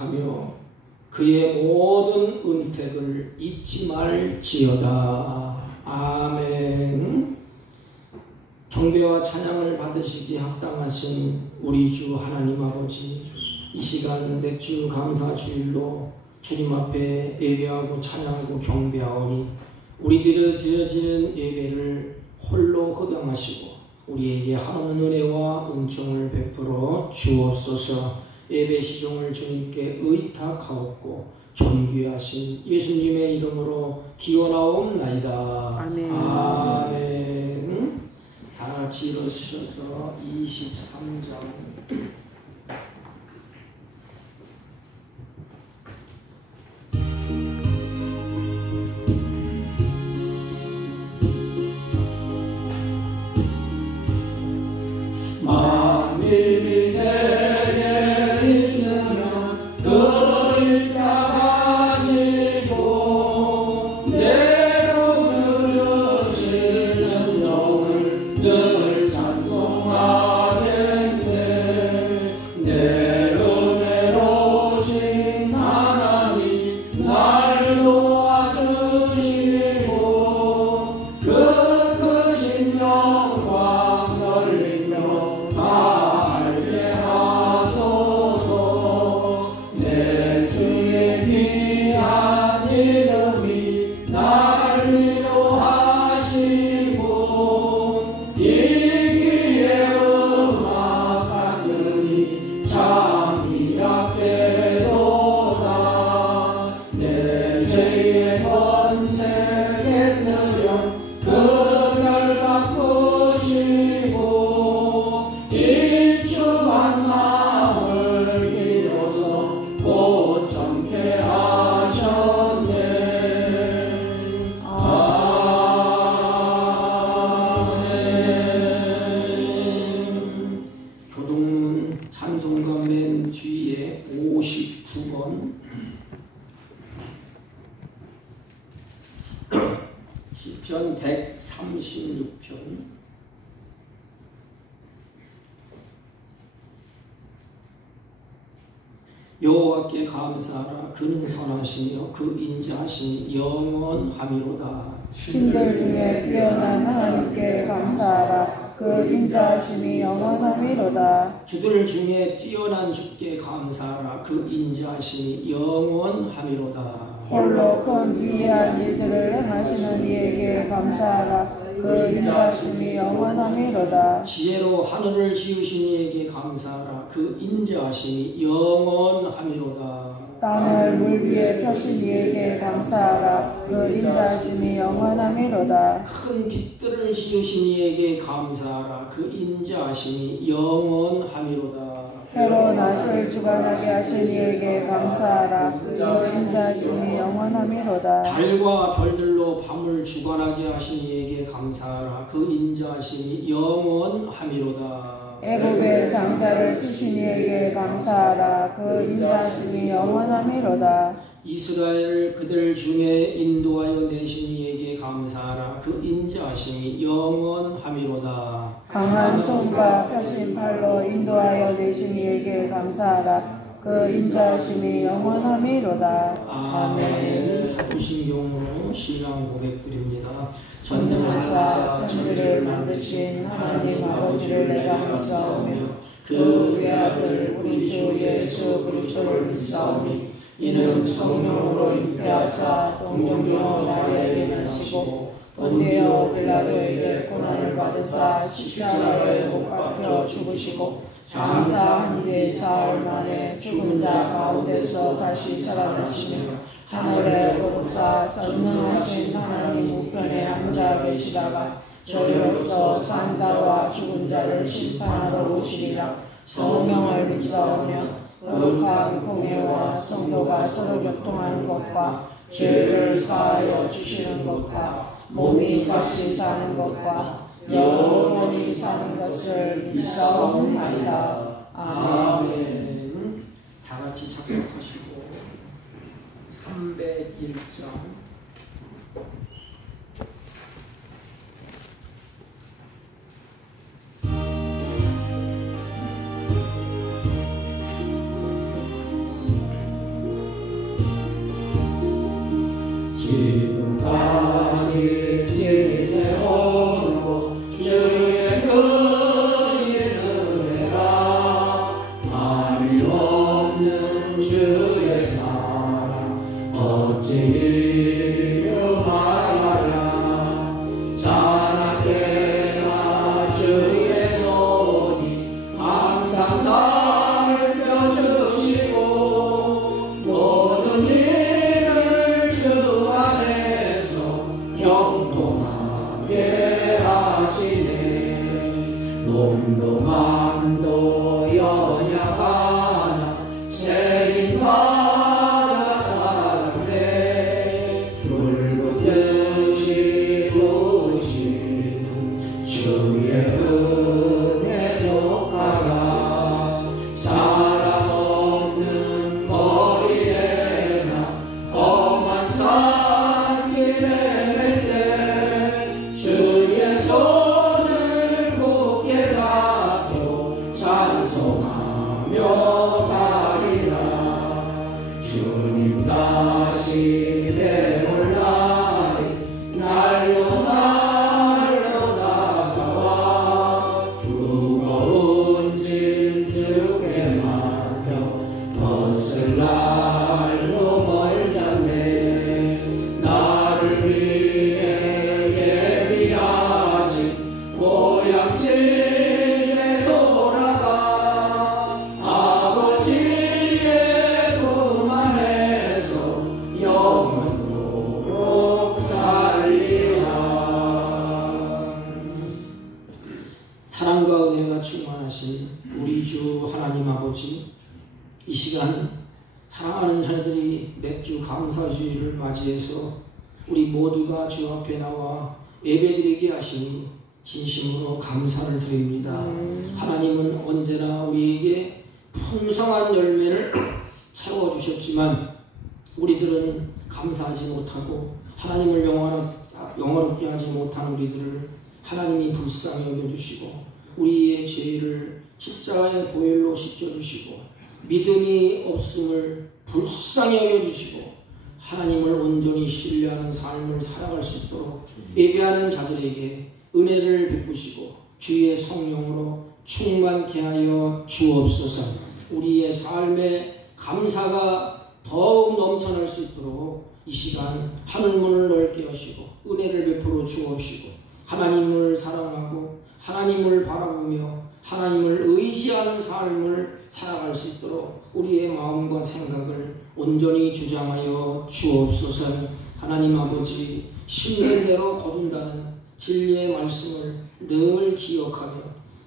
약속하며 그의 모든 은택을 잊지 말지어다. 아멘. 경배와 찬양을 받으시기 합당하신 우리 주 하나님 아버지, 이 시간 맥주 감사 주일로 주님 앞에 예배하고 찬양하고 경배하오니 우리들의 드려지는 예배를 홀로 허당하시고 우리에게 하나님 은혜와 은총을 베풀어 주옵소서. 예배 시종을 주님께 의탁하옵고 존귀하신 예수님의 이름으로 기원하옵나이다. 아멘. 아멘. 다 같이 일어서서 23장 만민이 내게 있으면 그 일 다 가지고 내로 들으시는 종을 늘 찬송하겠네. 내 은혜로우신 하나님 날 도와주시고 그 크신 영광 넓리며 알게 하소서. 내 주의 귀한 이름이 날 위로하시고 이 귀에 음악 같으니 참이 약되도다. 내 죄의 번세 깨뜨려 그날 바꾸시고 일추한 마음을 비로소 고점케 하셨네. 아멘. 교동문 찬송가 맨 뒤에 59번 시편 136편 여호와께 감사하라. 그는 선하시며 그 인자하심이 영원하미로다. 신들 중에 뛰어난 하나님께 감사하라. 그 인자하심이 영원하미로다. 주들 중에 뛰어난 주께 감사하라. 그 인자하심이 영원하미로다. 홀로 큰 위대한 일들을 행하시는 이에게 감사하라. 그 인자하심이 영원하미로다. 지혜로 하늘을 지으신 이에게 감사하라. 그 인자하심이 영원하미로다. 땅을 물 위에 펴신 이에게 감사하라. 그 인자하심이 영원하미로다. 큰 빛들을 지으신 이에게 감사하라. 그 인자하심이 영원하미로다. 해로 낮을 주관하게 하신 이에게 감사하라. 그 인자하심이 영원하미로다. 달과 별들로 밤을 주관하게 하신 이에게 감사하라. 그 인자하심이 영원하미로다. 애굽의 장자를 치신 이에게 감사하라. 그 인자하심이 영원하미로다. 이스라엘 그들 중에 인도하여 내신 이에게 감사하라. 그 인자하심이 영원하미로다. 강한 손과 펴신 팔로 인도하여 내신 이에게 감사하라. 그 인자하심이 영원하미로다. 아멘. 사도신경으로 신앙 고백드립니다. 전능하사 천지를 만드신 하나님 아버지를 내가 믿사오며 그 외아들 우리 주 예수 그리스도를 믿사오니 이는 성령으로 잉태하사 동정녀 마리아에게 나시고 본디오 빌라도에게 고난을 받으사 십자가에 못 박혀 죽으시고 장사한 지 사흘 만에 죽은 자 가운데서 다시 살아나시며 하늘에 오르사 전능하신 하나님 우편에 앉아 계시다가 저희로서 산 자와 죽은 자를 심판하러 오시리라. 성령을 믿사오며 거룩한 공예와 성도가 서로 교통하는 것과 죄를 사하여 주시는 것과 몸이 다시 사는 것과 영원히 사는 것을 믿사옵나이다. 아멘. 다 같이 작곡하시고 301장 지금까지 지내오고 주의 크신 은혜라 말이 없는 주의 사랑 어찌 이루 말하랴 자나깨나 주의 손이 항상 살펴주시고 모든 일을 주 안에서 형통하게 하시네 몸도 마음도 연약하나 세인받아 살았네 불붙듯이 부으시는 주의 은혜 족하라 사람 없는 거리에나 험한 산길에 갈 때 주의 손을 굳게 잡고 찬송하며 가리라 주님 다시 배울 날이 날로 다가와 무거운 짐 주께 맡겨 벗을 날도 멀잖네 나를 위해 예비하신 고향집에 돌아가 아버지의 품 안에서 영원토록 살리라. 사랑과 은혜가 충만하신 우리 주 하나님 아버지, 이 시간 사랑하는 자녀들이 맥주 감사주의를 맞이해서 우리 모두가 주 앞에 나와 예배드리게 하시니 진심으로 감사를 드립니다. 하나님은 언제나 우리에게 풍성한 열매를 채워주셨지만 우리들은 감사하지 못하고 하나님을 영원롭게 하지 못한 우리들을 하나님이 불쌍히 여겨주시고 우리의 죄를 십자가의 보혈로 씻겨주시고 믿음이 없음을 불쌍히 여겨주시고 하나님을 온전히 신뢰하는 삶을 살아갈 수 있도록 예배하는 자들에게 은혜를 베푸시고 주의 성령으로 충만케 하여 주옵소서. 우리의 삶에 감사가 더욱 넘쳐날 수 있도록 이 시간 하늘문을 넓게 하시고 은혜를 베풀어 주옵시고 하나님을 사랑하고 하나님을 바라보며 하나님을 의지하는 삶을 살아갈 수 있도록 우리의 마음과 생각을 온전히 주장하여 주옵소서. 하나님 아버지, 심는 대로 거둔다는 진리의 말씀을 늘 기억하며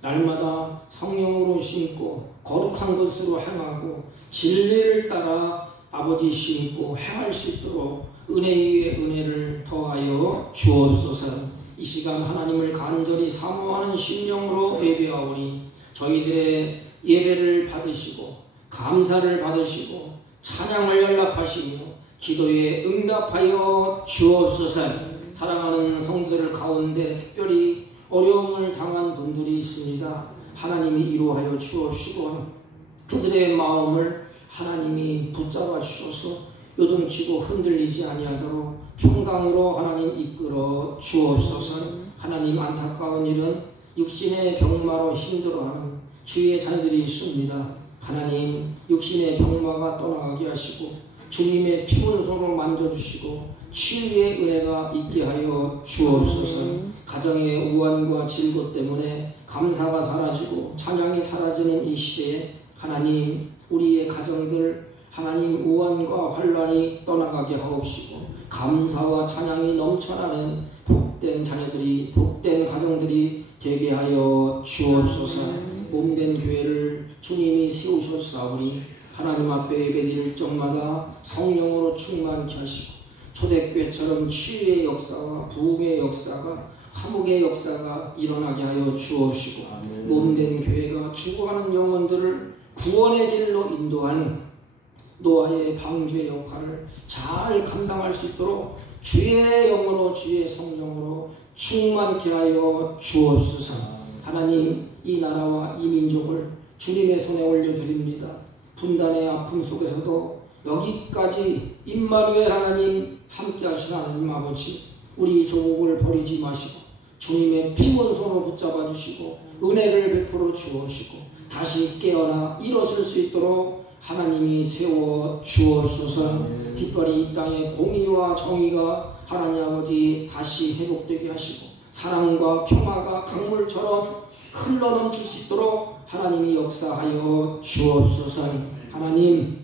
날마다 성령으로 심고 거룩한 것으로 행하고 진리를 따라 아버지 심고 행할 수 있도록 은혜 위에 은혜를 더하여 주옵소서. 이 시간 하나님을 간절히 사모하는 심령으로 예배하오니 저희들의 예배를 받으시고 감사를 받으시고 찬양을 연락하시며 기도에 응답하여 주옵소서. 사랑하는 성도들 가운데 특별히 어려움을 당한 분들이 있습니다. 하나님이 이루하여 주옵시고 그들의 마음을 하나님이 붙잡아 주셔서 요동치고 흔들리지 아니하도록 평강으로 하나님 이끌어 주옵소서. 하나님, 안타까운 일은 육신의 병마로 힘들어하는 주의 자녀들이 있습니다. 하나님, 육신의 병마가 떠나가게 하시고 주님의 피문소로 만져주시고 치유의 은혜가 있게 하여 주옵소서. 가정의 우환과 질고 때문에 감사가 사라지고 찬양이 사라지는 이 시대에 하나님, 우리의 가정들 하나님 우환과 환란이 떠나가게 하옵시고 감사와 찬양이 넘쳐나는 복된 자녀들이 복된 가정들이 되게 하여 주옵소서. 몸된 교회를 주님이 세우셨사오니 하나님 앞에 예배드릴 적마다 성령으로 충만케 하시고 초대교회처럼 치유의 역사와 부흥의 역사가 화목의 역사가 일어나게 하여 주옵시고 몸된 교회가 죽어가는 영혼들을 구원의 길로 인도하는 노아의 방주의 역할을 잘 감당할 수 있도록 주의 영으로 주의 성령으로 충만케 하여 주옵소서. 하나님, 이 나라와 이 민족을 주님의 손에 올려드립니다. 분단의 아픔 속에서도 여기까지 임마누엘 하나님 함께 하시는 하나님 아버지, 우리 조국을 버리지 마시고 주님의 피문손으로 붙잡아 주시고 은혜를 베풀어 주옵시고 다시 깨어나 일어설 수 있도록 하나님이 세워 주옵소서. 특별히 이 땅의 공의와 정의가 하나님 아버지 다시 회복되게 하시고 사랑과 평화가 강물처럼 흘러넘칠 수 있도록 하나님이 역사하여 주옵소서. 하나님,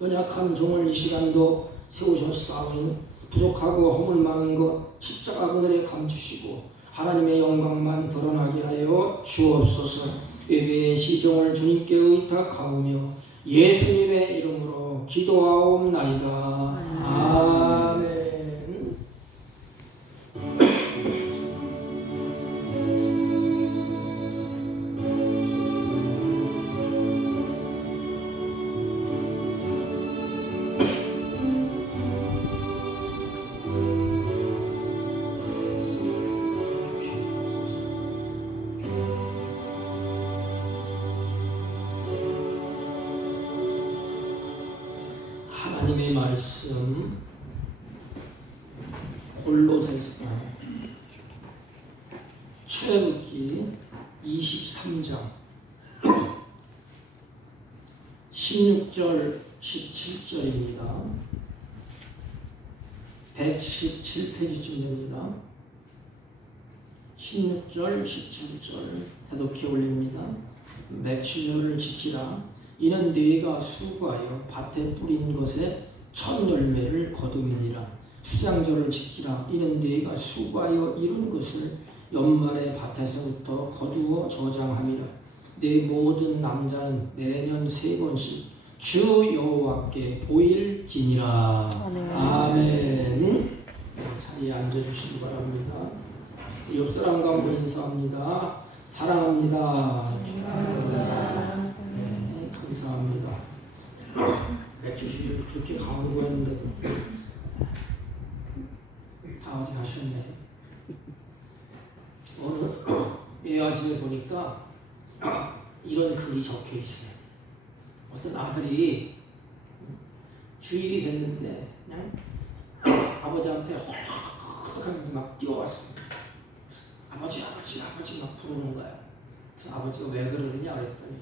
연약한 종을 이 시간도 세우셨사오니 부족하고 허물 많은 것 십자가 그늘에 감추시고 하나님의 영광만 드러나게 하여 주옵소서. 예배의 시종을 주님께 의탁하오며 예수님의 이름으로 기도하옵나이다. 아멘. 하나님의 말씀 골로새서 출애굽기 23장 16절 17절입니다. 117페이지쯤 됩니다. 16절 17절 대독해 올립니다. 맥추절을 지키라. 이는 네가 수고하여 밭에 뿌린 것에 첫 열매를 거두이니라. 수장절을 지키라. 이는 네가 수고하여 이룬 것을 연말에 밭에서부터 거두어 저장함이라. 네 모든 남자는 매년 3번씩 주 여호와께 보일지니라. 아멘. 자리에 앉아주시기 바랍니다. 옆 사람과 한번 인사합니다. 사랑합니다. 감사합니다. 맥주시를 그렇게 가보고 했는데도 다 어디 가셨네. 오늘 예아집에 보니까 이런 글이 적혀 있어요. 어떤 아들이 주일이 됐는데 그냥 아버지한테 헐떡 하면서 막 뛰어왔습니다. 아버지 막 부르는 거야. 그래서 아버지가 왜 그러느냐 그랬더니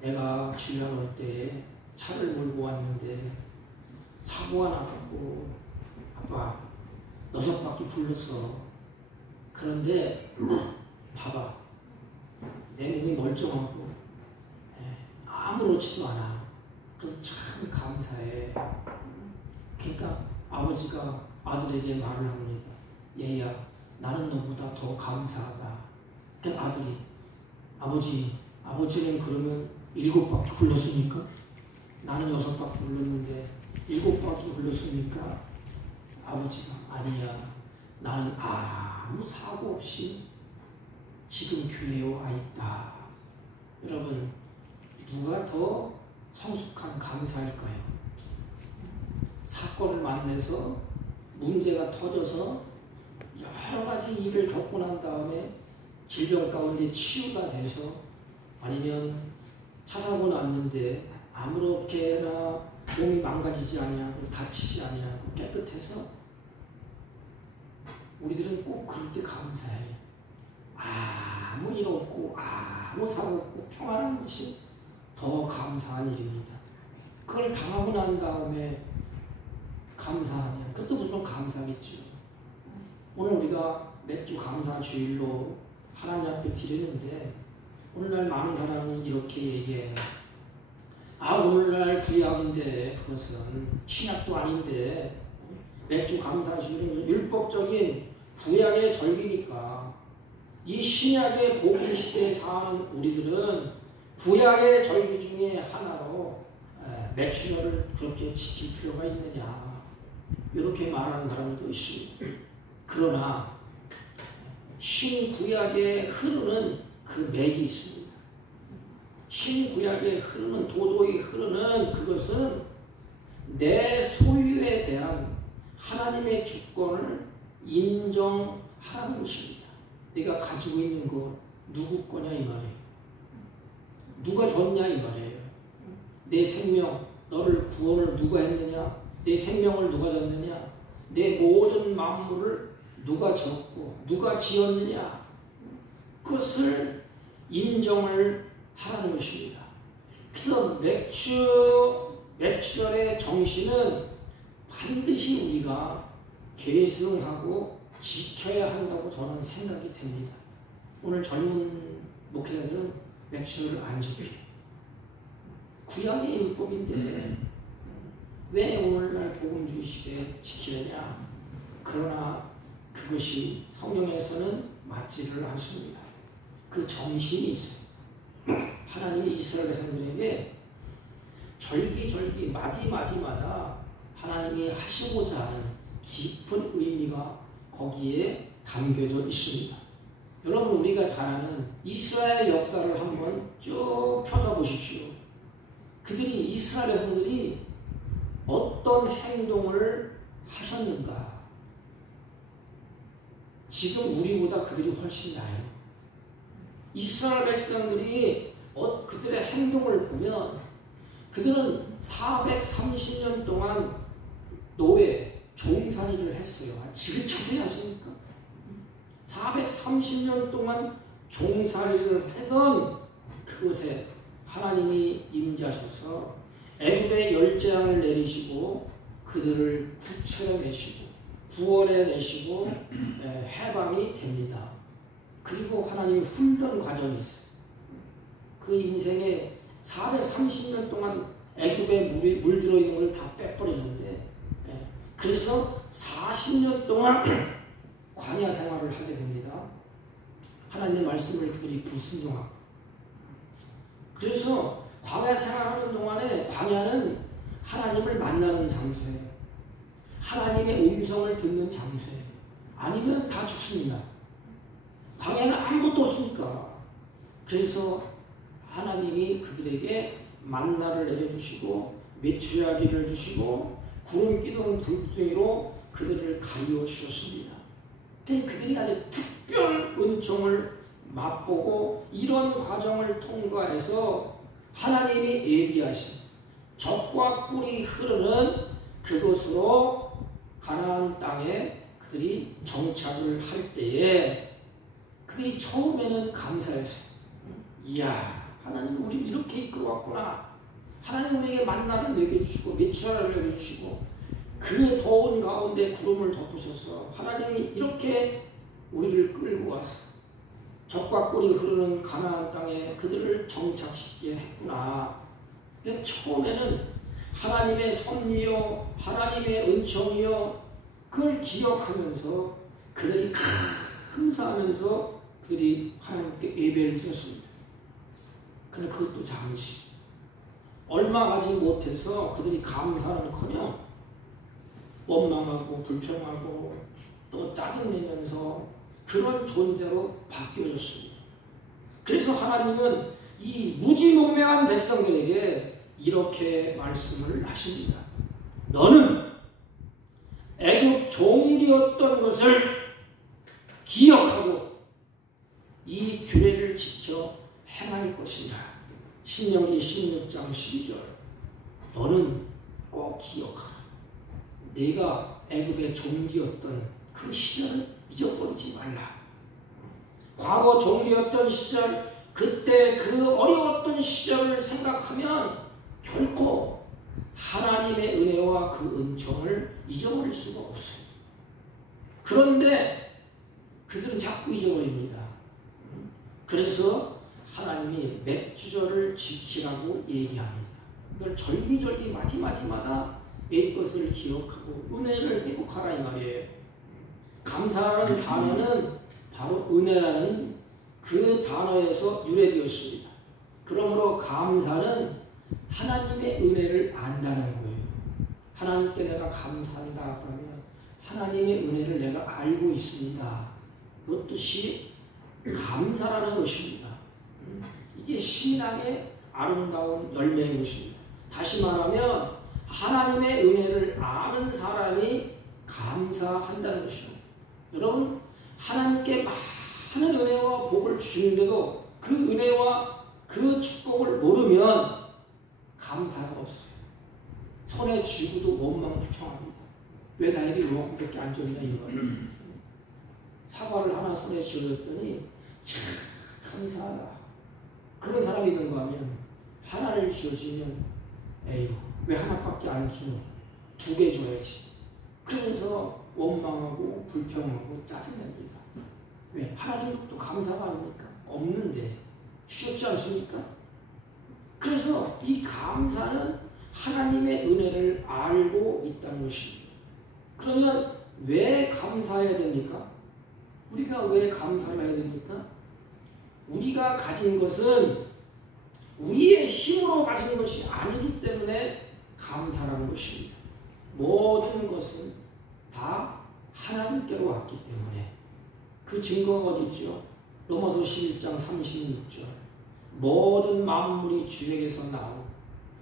내가 주일날 올 때에 차를 몰고 왔는데 사고가 나갖고 아빠 6바퀴 굴렀어. 그런데 봐봐, 내 몸이 멀쩡하고 아무렇지도 않아. 그래서 참 감사해. 그러니까 아버지가 아들에게 말을 합니다. 얘야, 나는 너보다 더 감사하다. 그러니까 아들이 아버지는 그러면 7바퀴 굴렀습니까? 나는 6바퀴 굴렀는데 7바퀴 굴렀습니까? 아버지가 아니야. 나는 아무 사고 없이 지금 교회에 와 있다. 여러분, 누가 더 성숙한 감사일까요? 사건을 만나서 문제가 터져서 여러 가지 일을 겪고 난 다음에 질병 가운데 치유가 돼서, 아니면 차 사고 났는데 아무렇게나 몸이 망가지지 아니하고 다치지 아니하고 깨끗해서, 우리들은 꼭 그럴 때 감사해요. 아무 일 없고 아무 사고 없고 평안한 것이 더 감사한 일입니다. 그걸 당하고 난 다음에 감사하면 그것도 물론 감사하겠죠. 오늘 우리가 맥주 감사 주일로 하나님 앞에 드리는데, 오늘날 많은 사람이 이렇게 얘기해요. 오늘날 구약인데 그것은 신약도 아닌데 맥주 감사 주일은 율법적인 구약의 절기니까, 이 신약의 복음 시대에 사는 우리들은 구약의 절기 중에 하나로 맥주절을 그렇게 지킬 필요가 있느냐, 이렇게 말하는 사람도 있습니다. 그러나 신구약에 흐르는 그 맥이 있습니다. 신구약에 흐르는, 도도히 흐르는 그것은 내 소유에 대한 하나님의 주권을 인정하는 것입니다. 내가 가지고 있는 거 누구 거냐 이 말이에요. 누가 줬냐 이 말이에요. 내 생명, 너를 구원을 누가 했느냐? 내 생명을 누가 줬느냐? 내 모든 만물을 누가 졌고 누가 지었느냐? 그것을 인정을 하라는 것입니다. 그래서 맥주절의 정신은 반드시 우리가 계승하고 지켜야 한다고 저는 생각이 됩니다. 오늘 젊은 목회자들은 맥주를 안 지켜요. 구약의 율법인데 왜 오늘날 복음주의 시대에 지키느냐? 그러나 그것이 성경에서는 맞지를 않습니다. 그 정신이 있어요. 하나님이 이스라엘 백성들에게 절기절기 마디마디마다 하나님이 하시고자 하는 깊은 의미가 거기에 담겨져 있습니다. 여러분, 우리가 잘 아는 이스라엘 역사를 한번 쭉 펴서 보십시오. 그들이 이스라엘 백성들이 어떤 행동을 하셨는가? 지금 우리보다 그들이 훨씬 나아요. 이스라엘 백성들이 그들의 행동을 보면 그들은 430년 동안 노예, 종살이를 했어요. 지긋하지 않습니까? 430년 동안 종살이를 하던 그곳에 하나님이 임재하셔서 애굽의 열재앙을 내리시고 그들을 구출해내시고 구원해내시고 해방이 됩니다. 그리고 하나님이 훈련 과정이 있어요. 그 인생에 430년 동안 애굽에 물 들어있는 걸 다 빼버리는데 그래서 40년 동안 광야 생활을 하게 됩니다. 하나님의 말씀을 그들이 불순종하고. 그래서 광야 생활하는 동안에 광야는 하나님을 만나는 장소예요. 하나님의 음성을 듣는 장소예요. 아니면 다 죽습니다. 광야는 아무것도 없으니까. 그래서 하나님이 그들에게 만나를 내려주시고 메추라기를 주시고 구름 기둥 불기둥으로 그들을 가리워 주셨습니다. 그들이 아주 특별 은총을 맛보고 이런 과정을 통과해서 하나님이 예비하신 젖과 꿀이 흐르는 그곳으로 가나안 땅에 그들이 정착을 할 때에 그들이 처음에는 감사했어요. 이야, 하나님 우리 이렇게 이끌어왔구나. 하나님 우리에게 만나를 먹여주시고 메추라를 먹여주시고 그 더운 가운데 구름을 덮으셔서 하나님이 이렇게 우리를 끌고 와서 젖과 꿀이 흐르는 가나안 땅에 그들을 정착시키게 했구나. 근데 처음에는 하나님의 섭리요 하나님의 은총이요 그걸 기억하면서 그들이 감사하면서 그들이 하나님께 예배를 드렸습니다. 그런데 그것도 잠시 얼마 가지 못해서 그들이 감사는커녕 원망하고 불평하고 또 짜증내면서 그런 존재로 바뀌어졌습니다. 그래서 하나님은 이 무지몽매한 백성들에게 이렇게 말씀을 하십니다. 너는 애굽 종되었던 것을 기억하고 이 규례를 지켜 행할 것이다. 신명기 16장 12절. 너는 꼭 기억하라. 내가 애굽의 종되었던 그 시절을 잊어버리지 말라. 과거 종되었던 시절, 그때 그 어려웠던 시절을 생각하면 결코 하나님의 은혜와 그 은총을 잊어버릴 수가 없어요. 그런데 그들은 자꾸 잊어버립니다. 그래서 하나님이 맥주절을 지키라고 얘기합니다. 늘 절기절기 마디마디마다 내 것을 기억하고 은혜를 회복하라 이 말이에요. 감사라는 단어는 바로 은혜라는 그 단어에서 유래되었습니다. 그러므로 감사는 하나님의 은혜를 안다는 거예요. 하나님께 내가 감사한다 그러면 하나님의 은혜를 내가 알고 있습니다. 그 뜻이 감사라는 것입니다. 이게 신앙의 아름다운 열매인 것입니다. 다시 말하면 하나님의 은혜를 아는 사람이 감사한다는 것입니다. 여러분, 하나님께 많은 은혜와 복을 주시는데도 그 은혜와 그 축복을 모르면 감사가 없어요. 손에 쥐고도 원망 불평합니다. 왜 나에게 이만큼밖에 안 줬냐 이거를. 사과를 하나 손에 쥐어줬더니 감사하다. 그런 사람이 있는가 하면 하나를 쥐어주면 에휴 왜 하나밖에 안 줘. 2개 줘야지. 그러면서 원망하고 불평하고 짜증냅니다. 왜? 하나 준 것도 감사가 아닙니까? 없는데 주셨지 않습니까? 그래서 이 감사는 하나님의 은혜를 알고 있다는 것입니다. 그러면 왜 감사해야 됩니까? 우리가 왜 감사를 해야 됩니까? 우리가 가진 것은 우리의 힘으로 가진 것이 아니기 때문에 감사라는 것입니다. 모든 것은 다 하나님께로 왔기 때문에. 그 증거가 어디 있죠? 로마서 11장 36절. 모든 만물이 주에게서 나오고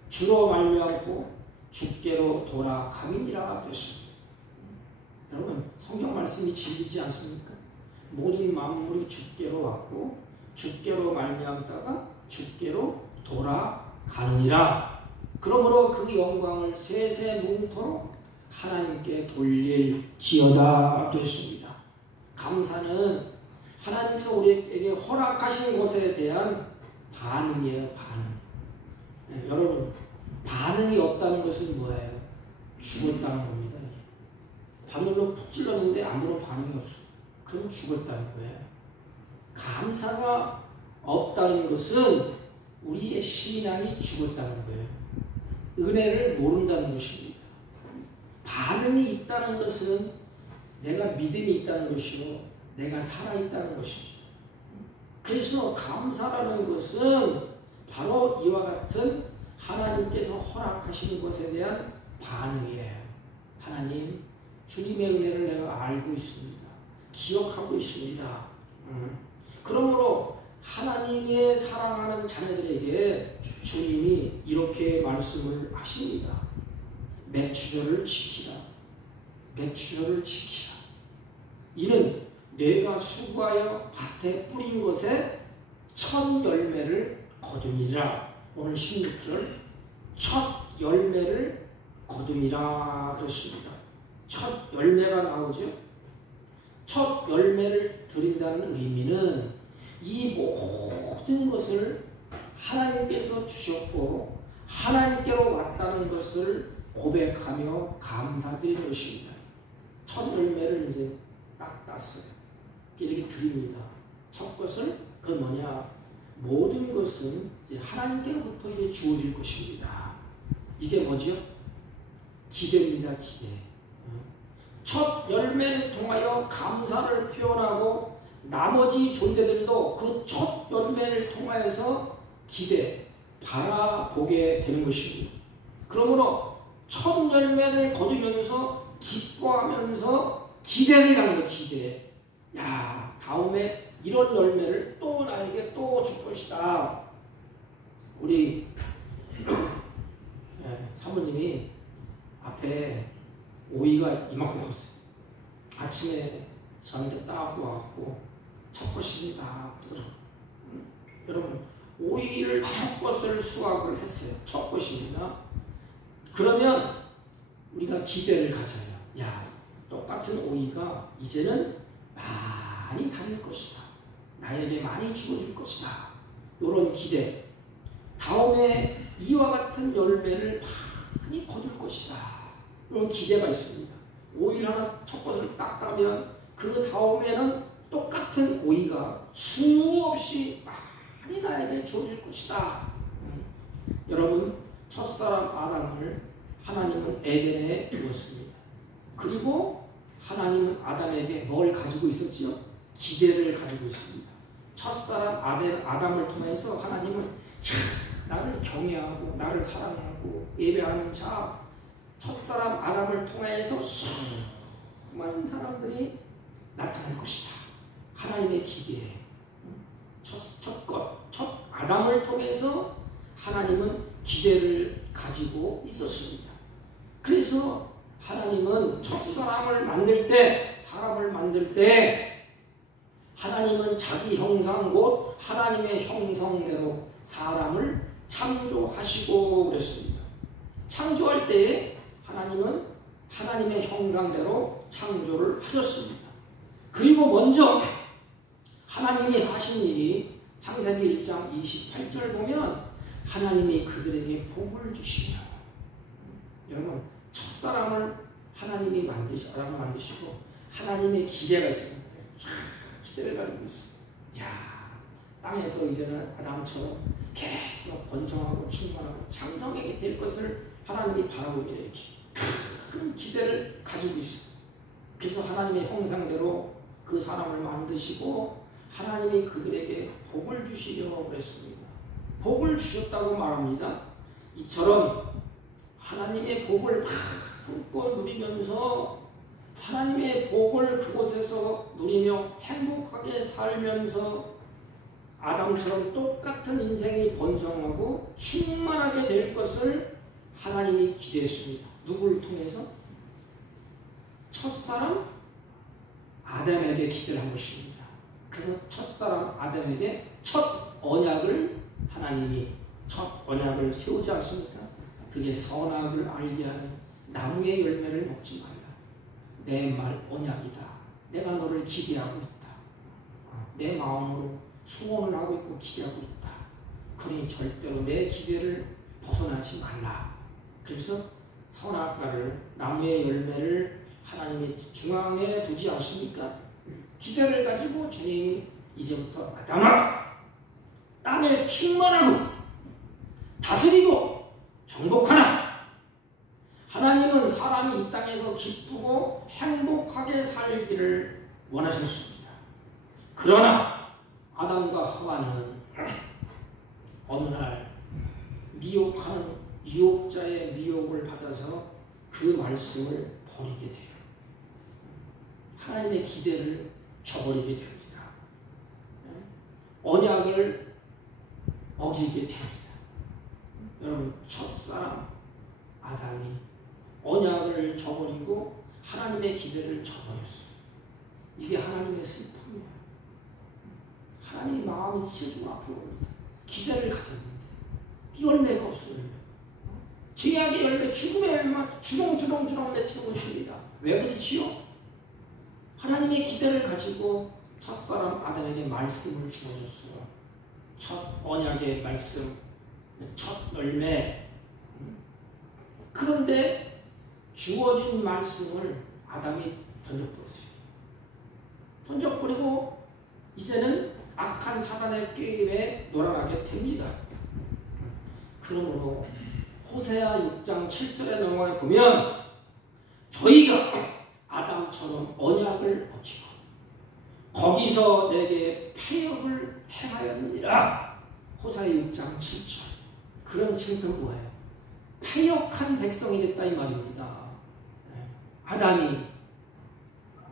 주로 말미암고 주께로 돌아감이니라 그랬습니다. 여러분 성경 말씀이 진리지 않습니까? 모든 만물이 주께로 왔고 주께로 말미암다가 주께로 돌아가느니라. 그러므로 그 영광을 세세무토록 하나님께 돌릴지어다 됐습니다. 감사는 하나님께서 우리에게 허락하신 것에 대한 반응이에요. 반응. 네, 여러분 반응이 없다는 것은 뭐예요? 죽었다는 겁니다. 바늘로 푹 찔렀는데 아무런 반응이 없어. 그럼 죽었다는 거예요. 감사가 없다는 것은 우리의 신앙이 죽었다는 거예요. 은혜를 모른다는 것입니다. 반응이 있다는 것은 내가 믿음이 있다는 것이고 내가 살아있다는 것입니다. 그래서 감사라는 것은 바로 이와 같은 하나님께서 허락하시는 것에 대한 반응이에요. 하나님, 주님의 은혜를 내가 알고 있습니다. 기억하고 있습니다. 그러므로 하나님의 사랑하는 자녀들에게 주님이 이렇게 말씀을 하십니다. 매추절을 지키라. 매추절을 지키라. 이는 내가 수고하여 밭에 뿌린 것에 첫 열매를 거두니라. 오늘 16절 첫 열매를 거두니라 그랬습니다. 첫 열매가 나오죠. 첫 열매를 드린다는 의미는 이 모든 것을 하나님께서 주셨고 하나님께로 왔다는 것을 고백하며 감사드리는 것입니다. 첫 열매를 이제 딱 땄어요. 이렇게 드립니다. 첫 것을 그건 뭐냐? 모든 것은 이제 하나님께로부터 이제 주어질 것입니다. 이게 뭐죠? 기대입니다. 기대. 첫 열매를 통하여 감사를 표현하고 나머지 존재들도 그 첫 열매를 통하여서 기대, 바라보게 되는 것입니다. 그러므로 첫 열매를 거두면서 기뻐하면서 기대를 하는 거. 기대. 야, 다음에 이런 열매를 또 나에게 또 줄 것이다. 우리 사모님이 앞에 오이가 이만큼 컸어요. 아침에 저한테 딱 와갖고 첫 것입니다. 여러분 오이를 첫 것을 수확을 했어요. 첫 것입니다. 그러면 우리가 기대를 가져요. 야, 똑같은 오이가 이제는 많이 달릴 것이다. 나에게 많이 주어질 것이다. 이런 기대. 다음에 이와 같은 열매를 많이 거둘 것이다. 이런 기대가 있습니다. 오이를 하나 첫 것을 딱 따면 그 다음에는 똑같은 오이가 수없이 많이 나에게 주어질 것이다. 여러분 첫사람 아담을 하나님은 에덴에 두었습니다. 그리고 하나님은 아담에게 뭘 가지고 있었지요? 기대를 가지고 있습니다. 첫사람 아담을 통해서 하나님은 나를 경외하고 나를 사랑하고 예배하는 자 첫사람 아담을 통해서 수많은 사람들이 나타날 것이다. 하나님의 기대. 첫 아담을 통해서 하나님은 기대를 가지고 있었습니다. 그래서 하나님은 첫사람을 만들 때, 사람을 만들 때 하나님은 자기 형상 곧 하나님의 형성대로 사람을 창조하시고 그랬습니다. 창조할 때에 하나님은 하나님의 형상대로 창조를 하셨습니다. 그리고 먼저 하나님이 하신 일이 창세기 1장 28절 보면 하나님이 그들에게 복을 주시며, 여러분 첫사람을 하나님이 만드시고 하나님의 기대가 있습니다. 기대를 가지고 있어요. 야, 땅에서 이제는 아담처럼 계속 번성하고 충만하고 장성하게 될 것을 하나님이 바라고 있는 이렇게 큰 기대를 가지고 있어요. 그래서 하나님의 형상대로 그 사람을 만드시고 하나님이 그들에게 복을 주시려 그랬습니다. 복을 주셨다고 말합니다. 이처럼 하나님의 복을 마음껏 누리면서 하나님의 복을 그곳에서 누리며 행복하게 살면서 아담처럼 똑같은 인생이 번성하고 충만하게 될 것을 하나님이 기대했습니다. 누구를 통해서? 첫사람 아담에게 기대를 한 것입니다. 그래서 첫사람 아담에게 첫 언약을 하나님이 첫 언약을 세우지 않습니까? 그게 선악을 알게 하는 나무의 열매를 먹지 말라. 내 말 언약이다. 내가 너를 기대하고 있다. 내 마음으로 소원을 하고 있고 기대하고 있다. 그러니 절대로 내 기대를 벗어나지 말라. 그래서 선악과를 나무의 열매를 하나님이 중앙에 두지 않습니까? 기대를 가지고 주님이 이제부터 아담아 땅에 충만하고 다스리고 정복하라. 하나님은 사람이 이 땅에서 기쁘고 행복하게 살기를 원하셨습니다. 그러나 아담과 하와는 어느 날 미혹하는 유혹자의 미혹을 받아서 그 말씀을 버리게 돼요. 하나님의 기대를 저버리게 됩니다. 언약을 어기게 됩니다. 여러분, 첫사람 아담이 언약을 저버리고 하나님의 기대를 저버렸어요. 이게 하나님의 슬픔이에요. 하나님의 마음이 진짜 아프습니다. 기대를 가졌는데 열매가 없어요. 죄악의 열매, 죽음의 열매만 주렁주렁 맺히는 것입니다. 왜 그렇지요? 하나님의 기대를 가지고 첫사람 아담에게 말씀을 주어줬어요. 첫 언약의 말씀, 첫 열매. 그런데 주어진 말씀을 아담이 던져버렸어요. 던져버리고 이제는 악한 사단의 게임에 놀아나게 됩니다. 그러므로 호세아 6장 7절에 넘어가 보면 저희가 아담처럼 언약을 어기고 거기서 내게 패역을 행하였느니라. 호세아 6장 7절. 그런 책은 뭐예요? 패역한 백성이 됐다 이 말입니다. 아담이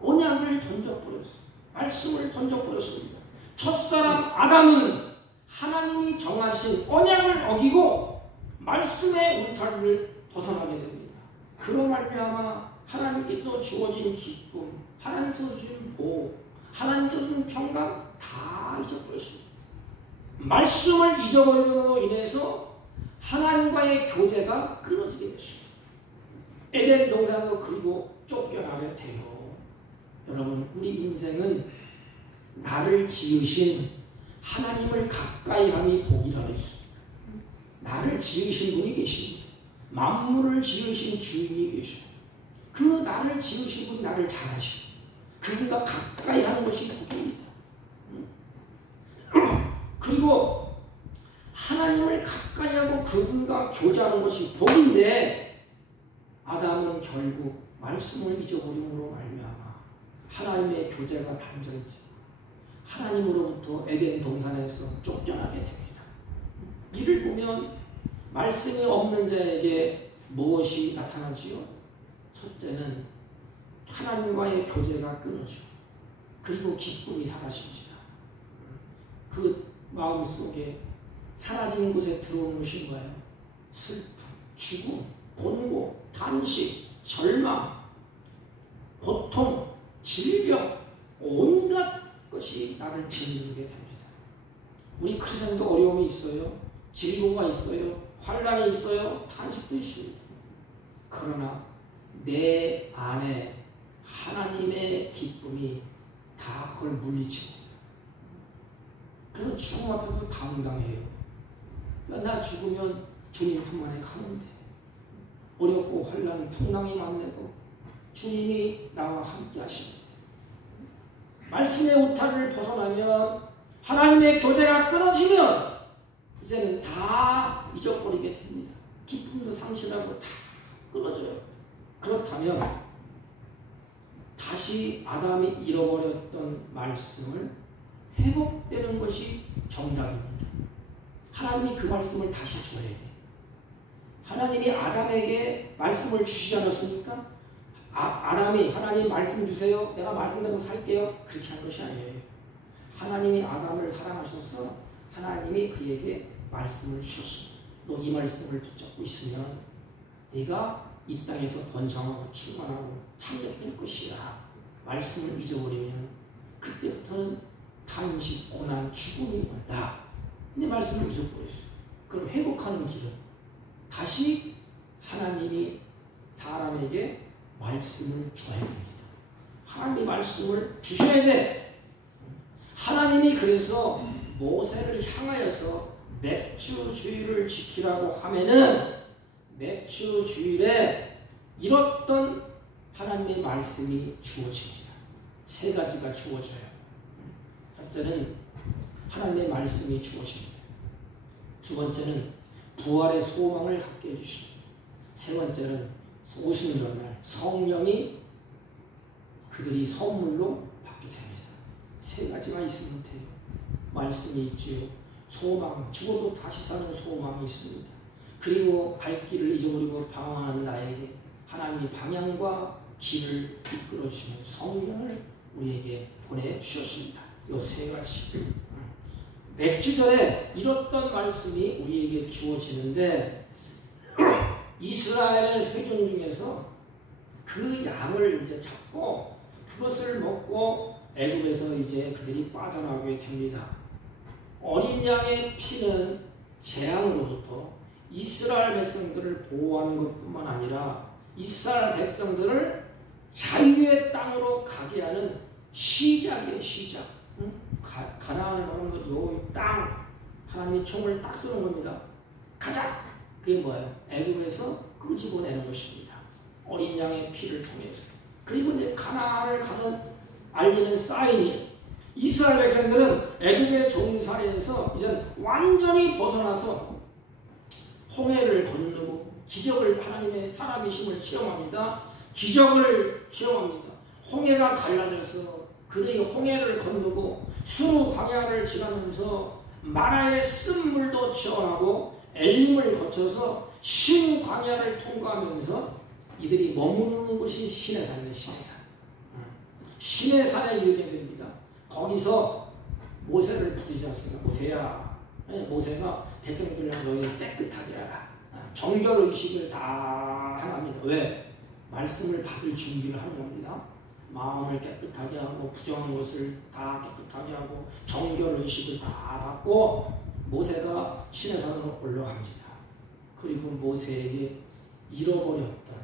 언약을 던져버렸어요. 말씀을 던져버렸습니다. 첫사람 아담은 하나님이 정하신 언약을 어기고 말씀의 울타리를 벗어나게 됩니다. 그로 말미암아 하나님께서 주어진 기쁨, 하나님께서 주신 복, 하나님께서 주신 평강 다 잊어버렸습니다. 말씀을 잊어버림으로 인해서 하나님과의 교제가 끊어지게 됐습니다. 에덴 동산에서 그리고 쫓겨나게 돼요. 여러분, 우리 인생은 나를 지으신 하나님을 가까이 함이 복이라고 했습니다. 나를 지으신 분이 계십니다. 만물을 지으신 주인이 계십니다. 그 나를 지으신 분이 나를 잘 아시고 그분과 가까이 하는 것이 복입니다. 그리고 하나님을 가까이 하고 그분과 교제하는 것이 복인데 아담은 결국 말씀을 잊어버림으로 말미암아 하나님의 교제가 단절되고 하나님으로부터 에덴 동산에서 쫓겨나게 됩니다. 이를 보면 말씀이 없는 자에게 무엇이 나타나지요? 첫째는 하나님과의 교제가 끊어지고 그리고 기쁨이 사라집니다. 그 마음속에 사라진 곳에 들어오는 것이 뭐예요? 슬픔, 죽음, 곤고, 탄식, 절망, 고통, 질병, 온갖 것이 나를 짓누르게 됩니다. 우리 크리스천도 어려움이 있어요. 질고가 있어요. 환란이 있어요. 탄식도 있습니다. 그러나 내 안에 하나님의 기쁨이 다 그걸 물리칩니다. 그래서 죽음 앞에도 당당해요. 나 죽으면 주님 품 안에 가면 돼. 어렵고 환난 풍랑이 만나도 주님이 나와 함께 하십니다. 말씀의 오타를 벗어나면, 하나님의 교제가 끊어지면 이제는 다 잊어버리게 됩니다. 기쁨도 상실하고 다 끊어져요. 그렇다면 다시 아담이 잃어버렸던 말씀을 회복되는 것이 정답입니다. 하나님이 그 말씀을 다시 줘야 돼. 하나님이 아담에게 말씀을 주시지 않았습니까? 아담이 하나님 말씀 주세요. 내가 말씀대로 살게요. 그렇게 한 것이 아니에요. 하나님이 아담을 사랑하셔서 하나님이 그에게 말씀을 주셨습니다. 너 이 말씀을 붙잡고 있으면 네가 이 땅에서 번성하고 충만하고 창력될 것이야. 말씀을 잊어버리면 그때부터는 탄식, 고난, 죽음이 온다. 근데 말씀을 잊어버렸어요. 그럼 회복하는 길은 다시 하나님이 사람에게 말씀을 줘야 됩니다. 하나님이 말씀을 주셔야 돼. 하나님이 그래서 모세를 향하여서 맥주 주일을 지키라고 하면은 맥주 주일에 잃었던 하나님의 말씀이 주어집니다. 세 가지가 주어져요. 첫째는 하나님의 말씀이 주어집니다. 두 번째는 부활의 소망을 갖게 해주십니다. 세 번째는 오순절날 성령이 그들이 선물로 받게 됩니다. 세 가지가 있으면 돼요. 말씀이 있지요. 소망, 죽어도 다시 사는 소망이 있습니다. 그리고 갈 길을 잊어버리고 방황하는 나에게 하나님이 방향과 길을 이끌어주시는 성령을 우리에게 보내주셨습니다. 이 세 가지. 맥주절에 잃었던 말씀이 우리에게 주어지는데, 이스라엘 회중 중에서 그 양을 이제 잡고 그것을 먹고 애굽에서 이제 그들이 빠져나오게 됩니다. 어린 양의 피는 재앙으로부터 이스라엘 백성들을 보호하는 것뿐만 아니라 이스라엘 백성들을 자유의 땅으로 가게 하는 시작이에요. 시작. 가나안을 가는 요 땅, 하나님이 총을 딱 쏘는 겁니다. 가자! 그게 뭐예요? 애굽에서 끄집어내는 것입니다. 어린 양의 피를 통해서. 그리고 이제 가나안을 가는 알리는 사인이, 이스라엘 백성들은 애굽의 종살이에서 이제 완전히 벗어나서 홍해를 건너고 기적을, 하나님의 사람이심을 체험합니다. 기적을 체험합니다. 홍해가 갈라져서 그들이 홍해를 건너고 수르 광야를 지나면서 마라의 쓴물도 체험하고 엘림을 거쳐서 신 광야를 통과하면서 이들이 머무르는 곳이 시내산이에요. 시내산. 시내산에 이르게 됩니다. 거기서 모세를 부르지 않습니까? 모세야. 모세가 백성들이랑 너희를 깨끗하게 하라. 정결의식을 다 행합니다. 왜? 말씀을 받을 준비를 하는 겁니다. 마음을 깨끗하게 하고 부정한 것을 다 깨끗하게 하고 정결의식을 다 받고 모세가 시내산으로 올라갑니다. 그리고 모세에게 잃어버렸던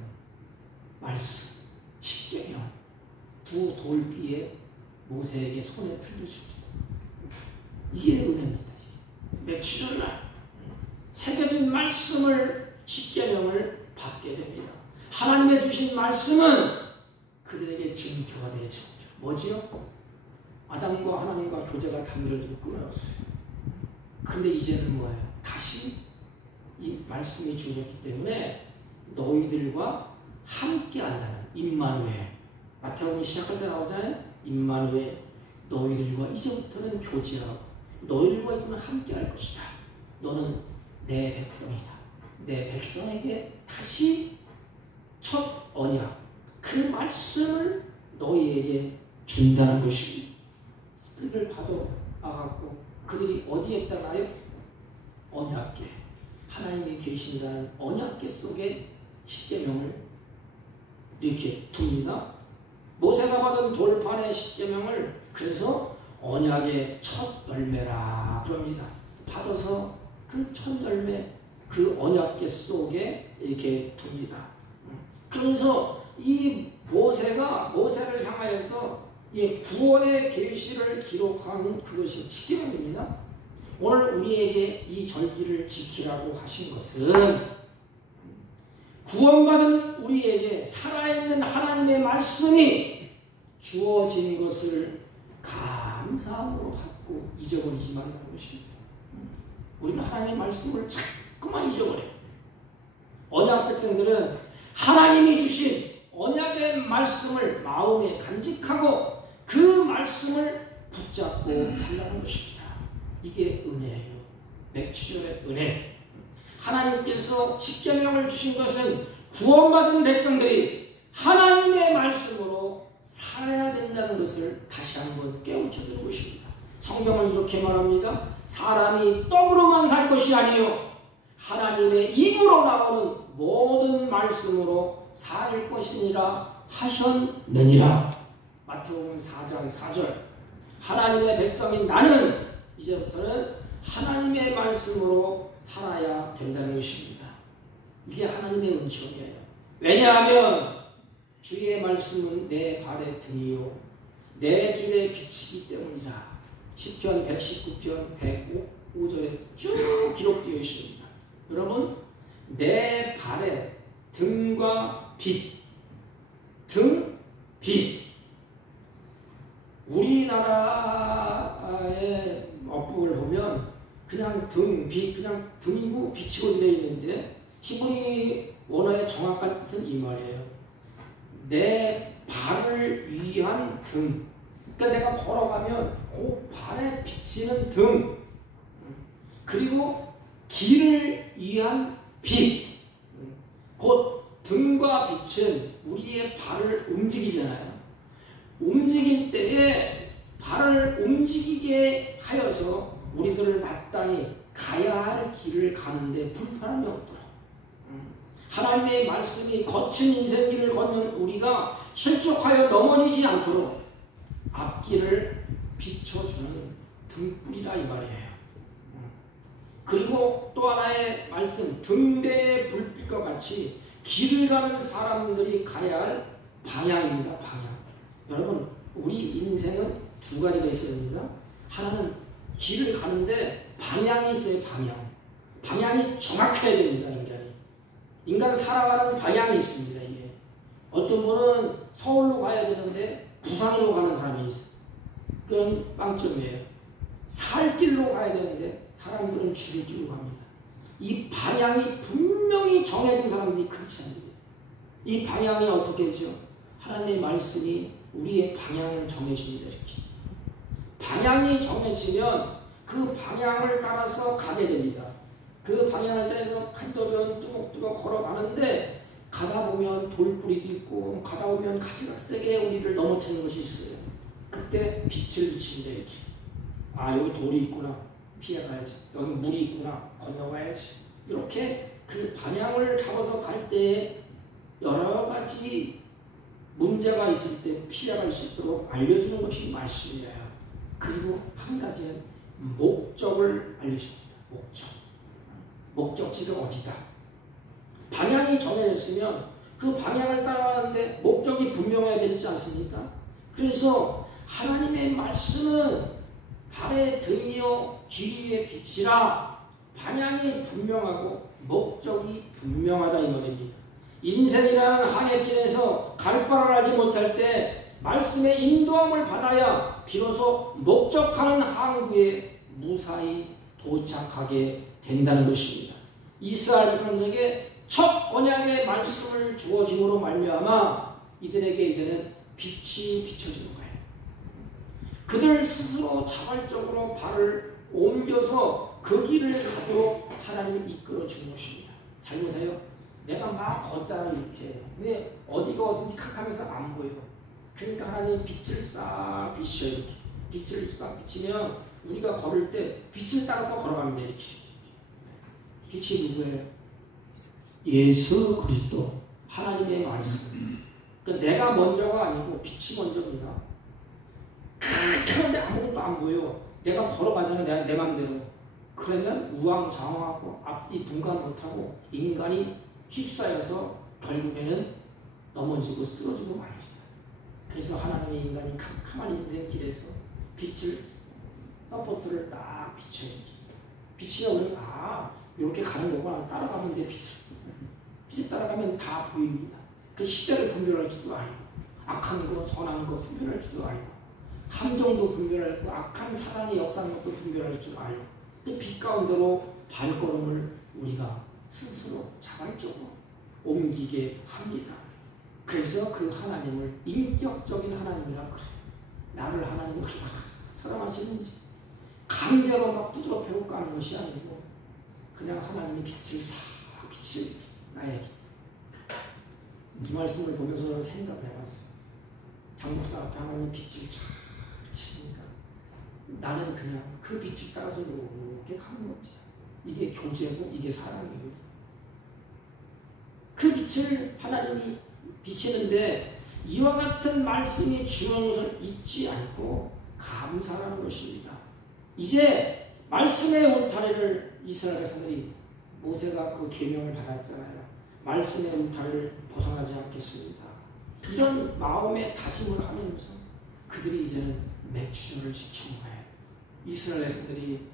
말씀, 십계명, 두 돌비에 모세에게 손에 들려줍니다. 이게 은혜입니다. 며칠날 새겨진 말씀을, 십계명을 받게 됩니다. 하나님의 주신 말씀은 그들에게 증표가 되죠. 뭐지요? 아담과 하나님과 교제가 단결해서 끊어졌어요. 그런데 이제는 뭐예요? 다시 이 말씀이 주어졌기 때문에 너희들과 함께 한다는 임마누엘. 마태복음 시작할 때 나오잖아요. 임마누엘. 너희들과 이제부터는 교제하고 너희들과 이제는 함께 할 것이다. 너는 내 백성이다. 내 백성에게 다시 첫 언약, 그 말씀을 너희에게 준다는 것입니다. 그를 받아가고 그들이 어디에 따라요? 언약궤. 하나님이 계신다는 언약궤 속에 십계명을 이렇게 둡니다. 모세가 받은 돌판의 십계명을 그래서 언약의 첫 열매라 그럽니다. 받아서 그 첫 열매, 그 언약궤 속에 이렇게 둡니다. 그러면서 이 모세를 향하여서 구원의 계시를 기록한 그것이 십계명입니다. 오늘 우리에게 이 절기를 지키라고 하신 것은 구원받은 우리에게 살아있는 하나님의 말씀이 주어진 것을 감사함으로 받고 잊어버리지 말라는 것입니다. 우리는 하나님의 말씀을 자꾸만 잊어버려요. 언약 백성들은 하나님이 주신 언약의 말씀을 마음에 간직하고 그 말씀을 붙잡고 살라는 것입니다. 이게 은혜예요. 맥주절의 은혜. 하나님께서 십계명을 주신 것은 구원받은 백성들이 하나님의 말씀으로 살아야 된다는 것을 다시 한번 깨우쳐주는 것입니다. 성경은 이렇게 말합니다. 사람이 떡으로만 살 것이 아니요 하나님의 입으로 나오는 모든 말씀으로 살 것이니라 하셨느니라. 마태복음 4장 4절. 하나님의 백성인 나는 이제부터는 하나님의 말씀으로 살아야 된다는 것입니다. 이게 하나님의 은총이에요. 왜냐하면 주의 말씀은 내 발의 등이요 내 길의 빛이기 때문이다. 시편 119편 105절에 쭉 기록되어 있습니다. 여러분, 내 발의 등과 빛, 등, 빛. 우리나라의 어법을 보면 그냥 등, 빛, 그냥 등이고 빛이고 되어 있는데 히브리 원어의 정확한 뜻은 이 말이에요. 내 발을 위한 등. 그러니까 내가 걸어가면 그 발에 비치는 등. 그리고 길을 위한 빛. 곧 등과 빛은 우리의 발을 움직이잖아요. 움직일 때에 발을 움직이게 하여서 우리들을 마땅히 가야 할 길을 가는데 불편함이 없도록 하나님의 말씀이 거친 인생길을 걷는 우리가 실족하여 넘어지지 않도록 앞길을 비춰주는 등불이라 이 말이에요. 그리고 또 하나의 말씀, 등대의 불빛과 같이 길을 가는 사람들이 가야 할 방향입니다. 방향. 여러분, 우리 인생은 두 가지가 있어야 됩니다. 하나는 길을 가는데 방향이 있어요. 방향이 정확해야 됩니다. 인간 살아가는 방향이 있습니다. 이게 어떤 분은 서울로 가야 되는데 부산으로 가는 사람이 있어요. 그런 빵점이에요. 살 길로 가야 되는데 사람들은 죽을 길로 갑니다. 이 방향이 분명히 정해진 사람들이 그렇지 않습니다. 이 방향이 어떻게 되죠? 하나님의 말씀이 우리의 방향을 정해줍니다. 이렇게. 방향이 정해지면 그 방향을 따라서 가게 됩니다. 그 방향을 따라서 한도변 뚜벅뚜벅 걸어가는데 가다 보면 돌뿌리도 있고 가다 보면 가지가 세게 우리를 넘어뜨리는 것이 있어요. 그때 빛을 비칩니다. 이렇게. 아, 여기 돌이 있구나. 피해가야지. 여기 물이 있구나. 건너가야지. 이렇게 그 방향을 잡아서 갈 때에 여러 가지 문제가 있을 때 피해갈 수 있도록 알려주는 것이 말씀이에요. 그리고 한 가지는 목적을 알려줍니다. 목적지가 어디다. 방향이 정해졌으면 그 방향을 따라가는데 목적이 분명해야 되지 않습니까? 그래서 하나님의 말씀은 발의 등이요 길 위의 빛이라. 방향이 분명하고 목적이 분명하다 이 말입니다. 인생이라는 항해길에서 갈 바를 알지 못할 때 말씀의 인도함을 받아야 비로소 목적하는 항구에 무사히 도착하게 된다는 것입니다. 이스라엘 백성들에게 첫 언약의 말씀을 주어짐으로 말미암아 이들에게 이제는 빛이 비춰지는 거예요. 그들 스스로 자발적으로 발을 옮겨서 그 길을 가도록 하나님이 이끌어 주는 것입니다. 잘 보세요. 내가 막 걷잖아 이렇게. 근데 어디가 어딘지 칵하면서 안 보여. 그러니까 하나님 빛을 싹 비춰요. 이렇게. 빛을 싹 비치면 우리가 걸을 때 빛을 따라서 걸어갑니다. 이렇게. 빛이 누구예요? 예수 그리스도. 하나님의 말씀. 그러니까 내가 먼저가 아니고 빛이 먼저입니다. 그런데 아무것도 안 보여. 내가 걸어가잖아요. 내 맘대로. 그러면 우왕좌왕하고 앞뒤 분간 못하고 인간이 휩싸여서 결국에는 넘어지고 쓰러지고 말입니다. 그래서 하나님의 인간이 캄캄한 인생길에서 빛을, 서포트를 딱 비춰야지. 빛이면 이렇게 가는 거구나. 따라가면 돼, 빛을 따라가면 다 보입니다. 그 시절을 분별할 줄도 알고, 악한 거, 선한 거 분별할 줄도 알고, 함정도 분별할 거, 악한 사랑의 역사는 것도 분별할 줄 알고, 그 빛 가운데로 발걸음을 우리가 스스로 자발적으로 옮기게 합니다. 그래서 그 하나님을 인격적인 하나님이라 그래요. 나를 하나님을 얼마나 사랑하시는지 강제로 막 두드러 패고 까는 것이 아니고 그냥 하나님의 빛을 싹 비칠 나에게. 이 말씀을 보면서 생각을 해봤어요. 장목사 앞에 하나님의 빛을 쫙 비치니까 나는 그냥 그 빛을 따라서 이렇게 가는 겁니다. 이게 교제고 이게 사랑이에요. 그 빛을 하나님이 비치는데 이와 같은 말씀이 주는 것을 잊지 않고 감사하는 것입니다. 이제 말씀의 울타리를 이스라엘 백성들이 모세가 그 계명을 받았잖아요. 말씀의 울타리를 벗어나지 않겠습니다. 이런 마음의 다짐을 하면서 그들이 이제는 맥주절을 지키는 거예요. 이스라엘 백성들이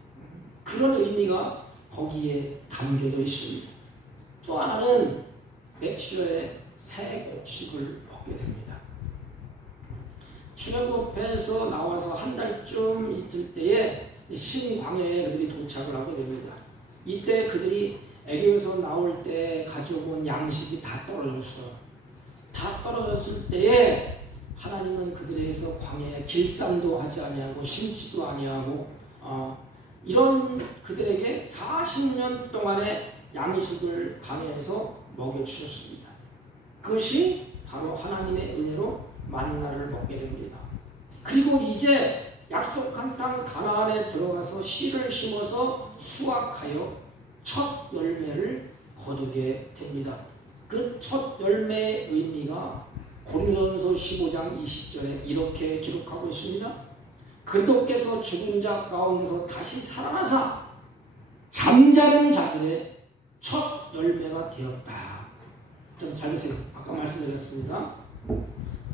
그런 의미가 거기에 담겨져 있습니다. 또 하나는 맥주절에 새 곡식을 먹게 됩니다. 출애굽에서 나와서 한 달쯤 있을 때에 신광야에 그들이 도착을 하게 됩니다. 이때 그들이 애굽에서 나올 때 가져온 양식이 다 떨어졌어요. 다 떨어졌을 때에 하나님은 그들에게서 광야에 길쌈도 하지 아니하고 심지도 아니하고 이런 그들에게 40년 동안의 양식을 광야에서 먹여주셨습니다. 그것이 바로 하나님의 은혜로 만나를 먹게 됩니다. 그리고 이제 약속한 땅 가나안에 들어가서 씨를 심어서 수확하여 첫 열매를 거두게 됩니다. 그 첫 열매의 의미가 고린도전서 15장 20절에 이렇게 기록하고 있습니다. 그리스도께서 죽은 자 가운데서 다시 살아나사 잠자는 자들의 첫 열매가 되었다. 좀 잘 보세요. 아까 말씀드렸습니다.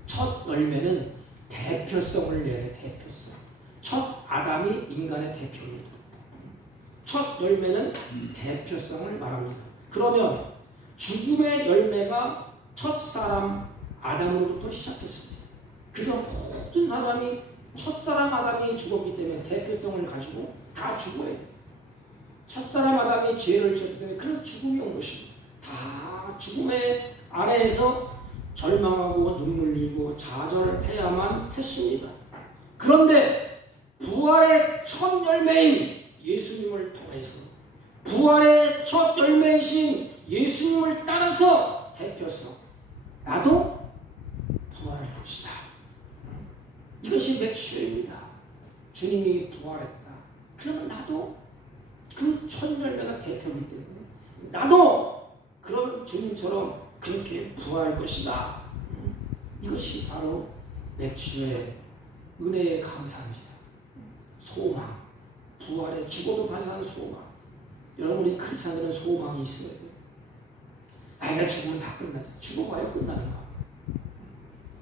첫 열매는 대표성을 내요. 대표성. 첫 아담이 인간의 대표입니다. 첫 열매는 대표성을 말합니다. 그러면 죽음의 열매가 첫 사람 아담으로부터 시작했습니다. 그래서 모든 사람이 첫 사람 아담이 죽었기 때문에 대표성을 가지고 다 죽어야 돼요. 첫 사람 아담이 죄를 지었기 때문에 그래서 죽음이 온 것입니다. 다 죽음의 아래에서 절망하고 눈물 흘리고 좌절해야만 했습니다. 그런데 부활의 첫 열매인 예수님을 통해서 부활의 첫 열매이신 예수님을 따라서 대표성 나도 부활할 것이다. 이것이 맥주입니다. 주님이 부활했다. 그러면 나도 그 첫 열매가 대표이기 때문에 나도 그런 주님처럼 그렇게 부활할 것이다. 이것이 바로 맥주의 은혜의 감사입니다. 소망. 부활에 죽어도 다시 사는 소망. 여러분 우리 크리스찬들은 소망이 있어야 돼요. 내가 죽으면 다 끝나지. 죽어봐야 끝나는 거.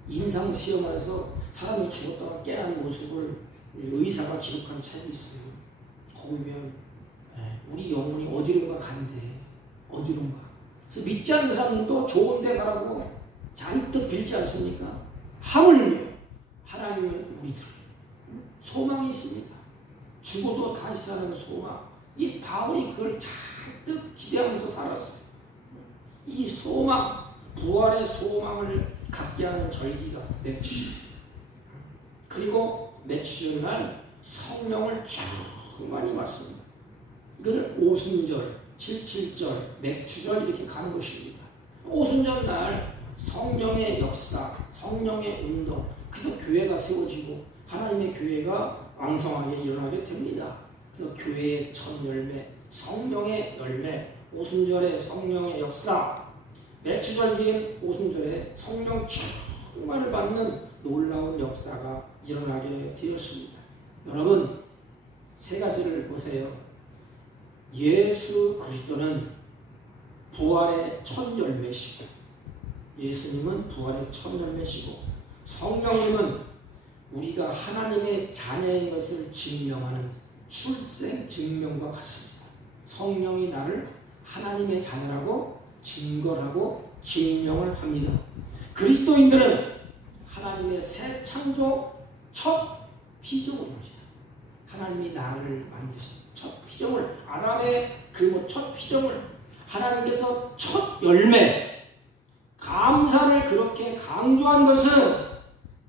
임상 시험하면서 사람이 죽었다가 깨어난 모습을 의사가 기록한 책이 있어요. 거기 보면 우리 영혼이 어디론가 간대. 어디론가. 그래서 믿지 않는 사람들도 좋은 데 가라고 잔뜩 빌지 않습니까? 하물며 하나님은 우리들 소망이 있습니다. 죽어도 다시 사는 소망. 이 바울이 그걸 잔뜩 기대하면서 살았어요. 이 소망, 부활의 소망을 갖게 하는 절기가 맥주절. 그리고 맥주절 날 성령을 충만히 받습니다. 이것을 오순절, 77절, 맥주절 이렇게 가는 것입니다. 오순절 날 성령의 역사, 성령의 운동, 그래서 교회가 세워지고 하나님의 교회가 왕성하게 일어나게 됩니다. 그래서 교회의 첫 열매, 성령의 열매, 오순절의 성령의 역사, 맥주절인 오순절에 성령 충만을 받는 놀라운 역사가 일어나게 되었습니다. 여러분, 세 가지를 보세요. 예수 그리스도는 부활의 첫 열매시고 예수님은 부활의 첫 열매시고 성령님은 우리가 하나님의 자녀인 것을 증명하는 출생 증명과 같습니다. 성령이 나를 하나님의 자녀라고 증거하고 증명을 합니다. 그리스도인들은 하나님의 새 창조 첫 피조물입니다. 하나님이 나를 만드신 첫 피조물, 아담의 그 첫 피조물, 하나님께서 첫 열매, 감사를 그렇게 강조한 것은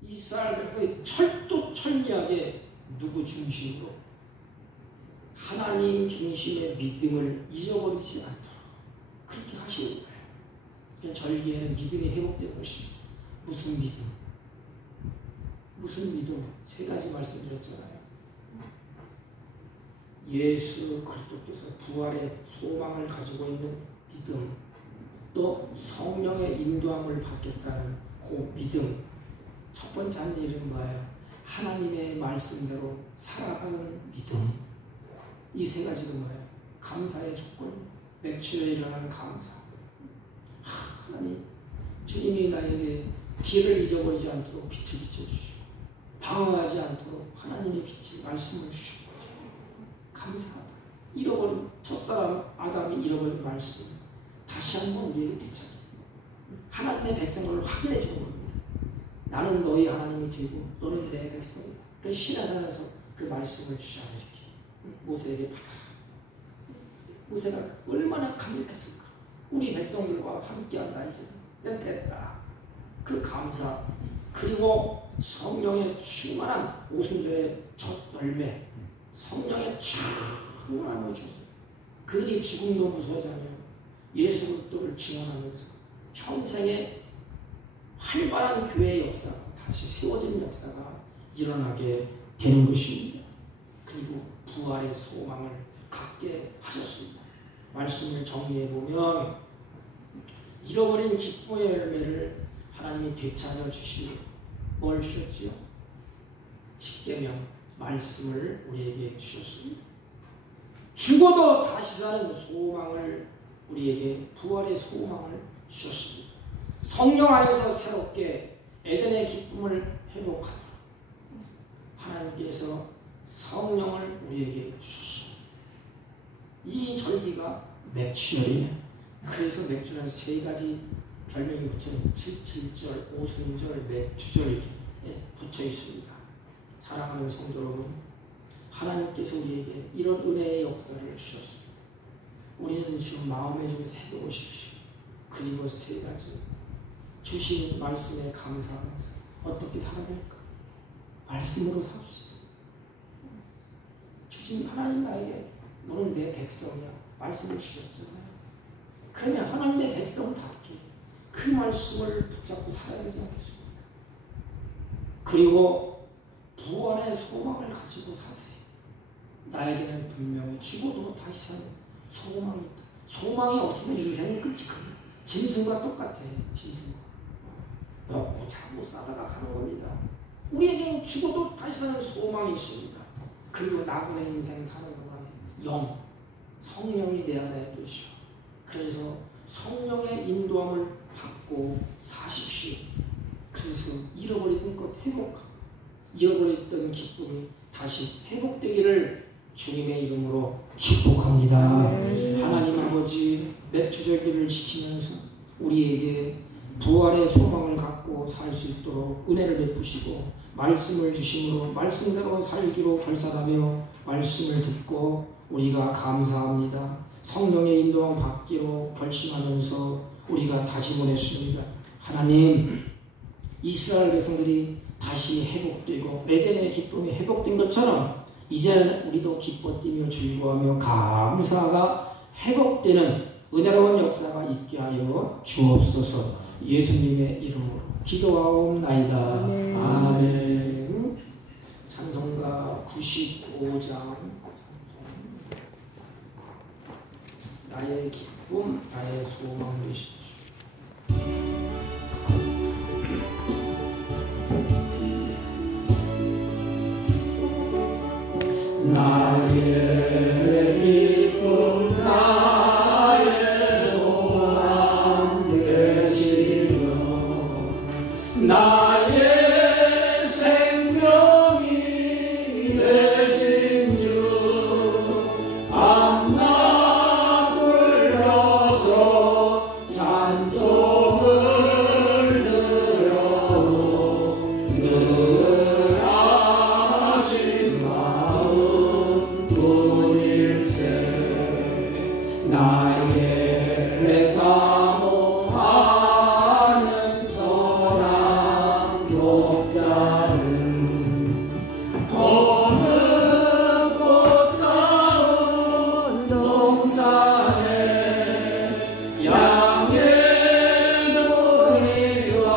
이스라엘 백성이 철두철미하게 누구 중심으로? 하나님 중심의 믿음을 잊어버리지 않도록 그렇게 하시는 거예요. 그러니까 절기에는 믿음이 회복된 것입니다. 무슨 믿음? 무슨 믿음? 세 가지 말씀드렸잖아요. 예수 그리스도께서 부활의 소망을 가지고 있는 믿음, 또 성령의 인도함을 받겠다는 그 믿음. 첫 번째 한 일은 뭐예요? 하나님의 말씀대로 살아가는 믿음. 이 세 가지는 뭐예요? 감사의 조건입니다. 맥주에 일어나는 감사. 하나님, 주님이 나에게 길을 잊어버리지 않도록 빛을 비춰주시고 방황하지 않도록 하나님의 빛이 말씀을 주시고 감사하다. 잃어버린 첫사람 아담이 잃어버린 말씀 다시 한번 우리에게 되찾아 하나님의 백성을 확인해 주는 겁니다. 나는 너희 하나님이 되고 너는 내 백성이다. 그 시내산에서 그 말씀을 주자 이렇게 모세에게 받아라. 모세가 얼마나 감격했을까. 우리 백성들과 함께한다. 이제 됐다. 그 감사, 그리고 성령의 충만한 오순절의 첫 열매, 성령의 충만함을 주셨어요. 그들이 죽음도 무서워하지 않아요. 예수 그리스도를 증언하면서 평생의 활발한 교회의 역사가 다시 세워진 역사가 일어나게 되는 것입니다. 그리고 부활의 소망을 갖게 하셨습니다. 말씀을 정리해보면 잃어버린 기쁨의 열매를 하나님이 되찾아 주시고 뭘 주셨지요? 십계명 말씀을 우리에게 주셨습니다. 죽어도 다시 사는 소망을 우리에게 부활의 소망을 주셨습니다. 성령 안에서 새롭게 에덴의 기쁨을 회복하도록 하나님께서 성령을 우리에게 주셨습니다. 이 절기가 맥주절이에요. 그래서 맥주는 세 가지 별명이 붙여 77절, 오순절, 맥주절 이렇게 붙여 있습니다. 사랑하는 성도 여러분, 하나님께서 우리에게 이런 은혜의 역사를 주셨습니다. 우리는 지금 마음에 좀 새겨보십시오. 그리고 세 가지 주신 말씀에 감사하면서 어떻게 살아야 될까? 말씀으로 삽시다. 주신 하나님 나에게 너는 내 백성이야. 말씀을 주셨잖아요. 그러면 하나님의 백성답게 그 말씀을 붙잡고 살아야 되지 않겠습니까? 그리고 부활의 소망을 가지고 사세요. 나에게는 분명히 죽어도 다시 사는 소망이 있다. 소망이 없으면 인생은 끔찍합니다. 짐승과 똑같아. 짐승과 먹고 자고 싸다가 가는 겁니다. 우리에게는 죽어도 다시 사는 소망이 있습니다. 그리고 나군의 인생 사는 동안에 영, 성령이 내 안에 계시오. 그래서 성령의 인도함을 받고 사십시오. 그래서 잃어버리던 것 회복하고 잃어버렸던 기쁨이 다시 회복되기를 주님의 이름으로 축복합니다. 하나님 아버지, 맥주절기를 지키면서 우리에게 부활의 소망을 갖고 살 수 있도록 은혜를 베푸시고 말씀을 주심으로 말씀대로 살기로 결단하며 말씀을 듣고 우리가 감사합니다. 성령의 인도함 받기로 결심하면서 우리가 다짐을 했습니다. 하나님, 이스라엘 백성들이 다시 회복되고 에덴의 기쁨이 회복된 것처럼 이제는 우리도 기뻐 뛰며 즐거워하며 감사가 회복되는 은혜로운 역사가 있게 하여 주옵소서. 예수님의 이름으로 기도하옵나이다. 아멘. 찬송가 95장 나의 기쁨 나의 소망 되시옵소서. 나의 기쁨 나의 소망 되시옵소서. 나의 생명이 되신 주 밤낮 불러서 찬송을 드려도 늘 아신 마음 뿐일세. 나의 사모하는 선한 독자는 어느 꽃다운 동산에 양의 무리와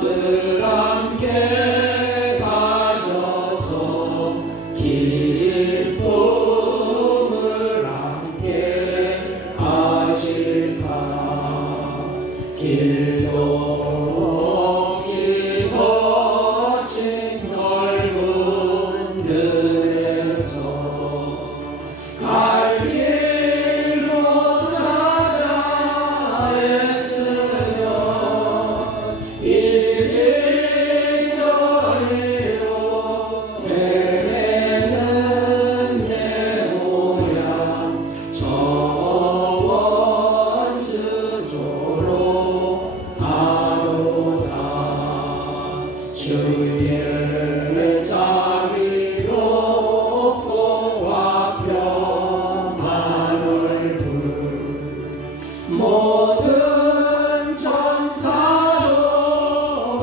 늘 함께 가셔서 기쁨을 함께 하실까. 길도 없이 거친 넓은 들에서 갈 길도 찾아 애쓰며 이리저리로 되뇌는 내 모양 저 원수조로 하도다. 주의 자비롭고 평안을 모든 천사로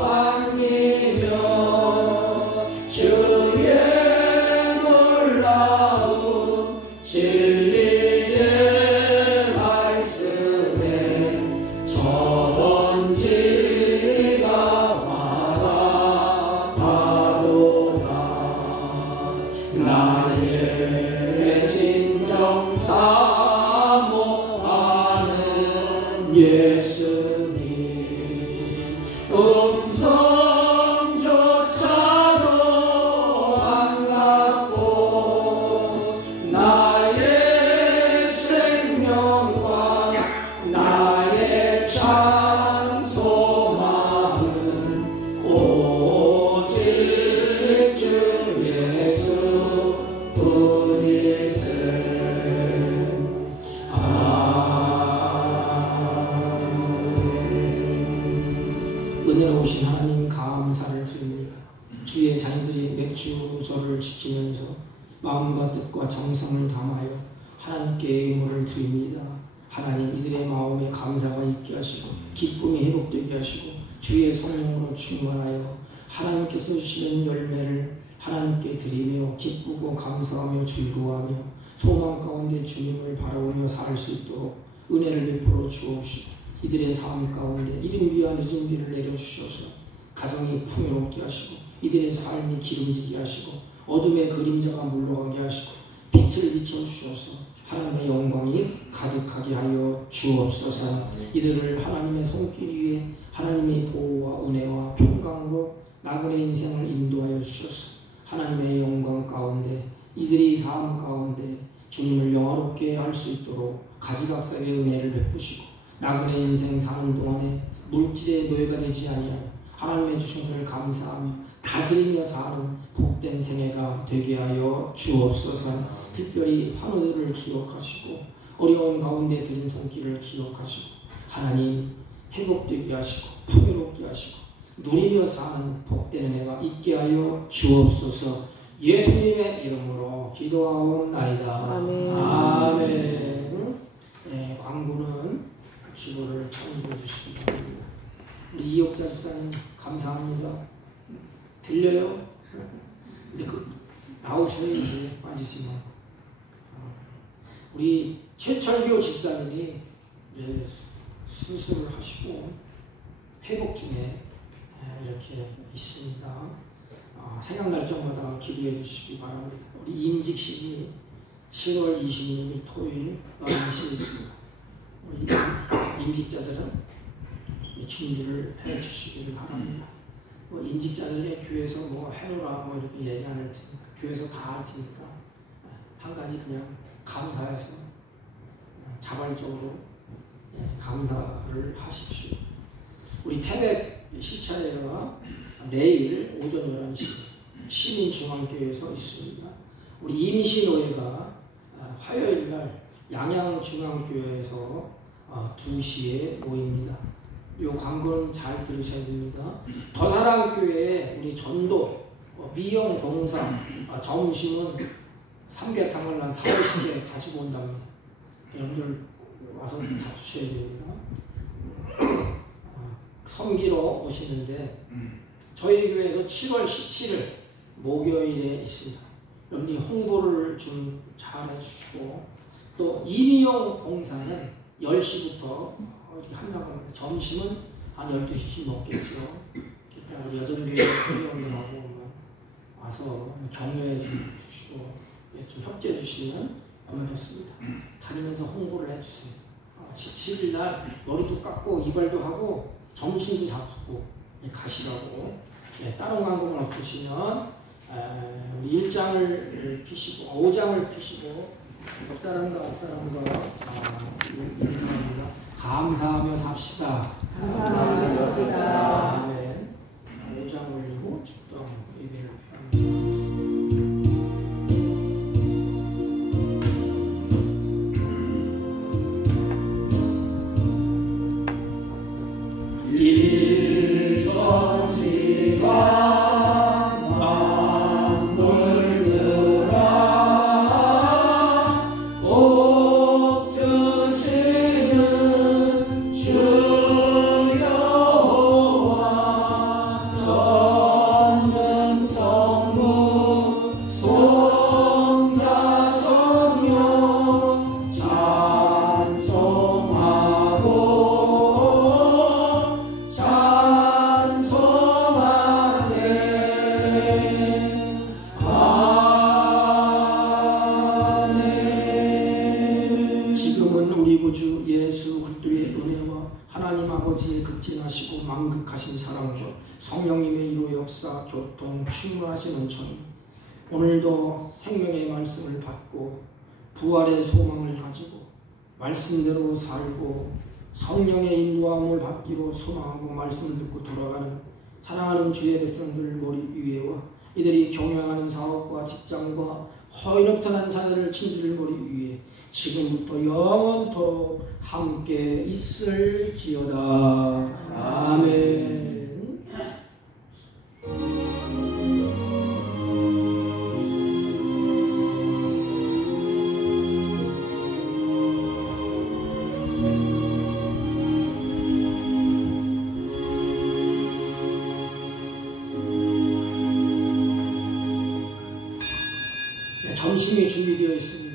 반기며 주의 놀라운 진리의 말씀에 전지가 화답하도다. 나의 진정 사모하는 예수님 음성조차도 반갑고 나의 생명과 나의 참 소망은 오직 주 예수 뿐일세. 은혜로우신 하나님 감사를 드립니다. 주의 자녀들이 맥주절을 지키면서 마음과 뜻과 정성을 담아요 하나님께 의무를 드립니다. 하나님 이들의 마음에 감사가 있게 하시고 기쁨이 회복되게 하시고 주의 성령으로 충만하여 하나님께서 주시는 열매를 하나님께 드리며 기쁘고 감사하며 즐거워하며 소망 가운데 주님을 바라보며 살 수 있도록 은혜를 베풀어 주옵시고 이들의 삶 가운데 이름 위한 이진비를 내려주셔서 가정이 풍요롭게 하시고 이들의 삶이 기름지게 하시고 어둠의 그림자가 물러가게 하시고 빛을 비춰주셔서 하나님의 영광이 가득하게 하여 주옵소서. 이들을 하나님의 손길 위에 하나님의 보호와 은혜와 평강으로 나그네 인생을 인도하여 주셔서 하나님의 영광 가운데 이들이 삶 가운데 주님을 영화롭게 할 수 있도록 가지각색의 은혜를 베푸시고 나그네 인생 사는 동안에 물질의 노예가 되지 아니하여 하나님의 주신 것을 감사하며 다스리며 사는 복된 생애가 되게 하여 주옵소서. 특별히 환우들을 기억하시고 어려운 가운데 드린 손길을 기억하시고 하나님 회복되게 하시고 풍요롭게 하시고 누리며 사는 복된 은혜가 있게 하여 주옵소서. 예수님의 이름으로 기도하옵나이다. 아멘. 아멘. 네, 광고는 주보를 참조해 주시기 바랍니다. 우리 이옥자 집사님 감사합니다. 들려요? 이제 나오셔야지 빠지지 마. 우리 최철교 집사님이 수술을 하시고 회복 중에 이렇게 있습니다. 생각날 적마다 기도해 주시기 바랍니다. 우리 임직식이 7월 26일 토요일 11시에 있습니다. 우리 임직자들은 준비를 해 주시기를 바랍니다. 임직자들의 교회에서 해놓으라 이렇게 얘기 안 할 테니까 교회에서 다 할 테니까 한 가지 그냥 감사해서 자발적으로 감사를 하십시오. 우리 태백 시차회가 내일 오전 11시 시민중앙교회에서 있습니다. 우리 임시노회가 화요일날 양양중앙교회에서 2시에 모입니다. 이 광고는 잘 들으셔야 됩니다. 더사랑교회에 우리 전도 미용 봉사 점심은 삼계탕을 한 4, 50개 가지고 온답니다. 여러분들 와서 잡수셔야 됩니다. 섬기러 오시는데 저희 교회에서 7월 17일 목요일에 있습니다. 여러분이 홍보를 좀 잘 해주시고, 또 이미용 봉사는 10시부터 한다고 합니다. 점심은 한 12시쯤 먹겠죠. 그러니까 우리 여전히 회원들하고 와서 격려해 주시고 좀 협조해 주시면 고맙습니다. 다니면서 홍보를 해주세요. 17일 날 머리도 깎고 이발도 하고 점심도 잡수고 가시라고. 다른 광고는 없으시면 우리 1장을 피시고 5장을 피시고 옆사람과 앞사람과 인사합니다. 감사하며 삽시다. 감사하며 삽시다. 아멘. 5장 올리고 축동 예배를 합니다. 성령님의 이로 역사, 교통, 충만하신 은총이 오늘도 생명의 말씀을 받고 부활의 소망을 가지고 말씀대로 살고 성령의 인도함을 받기로 소망하고 말씀을 듣고 돌아가는 사랑하는 주의 백성들 머리 위에와 이들이 경영하는 사업과 직장과 허위노릇한 자녀를 친지를 머리 위에 지금부터 영원토록 함께 있을지어다. 아멘. 점심이 준비되어 있습니다.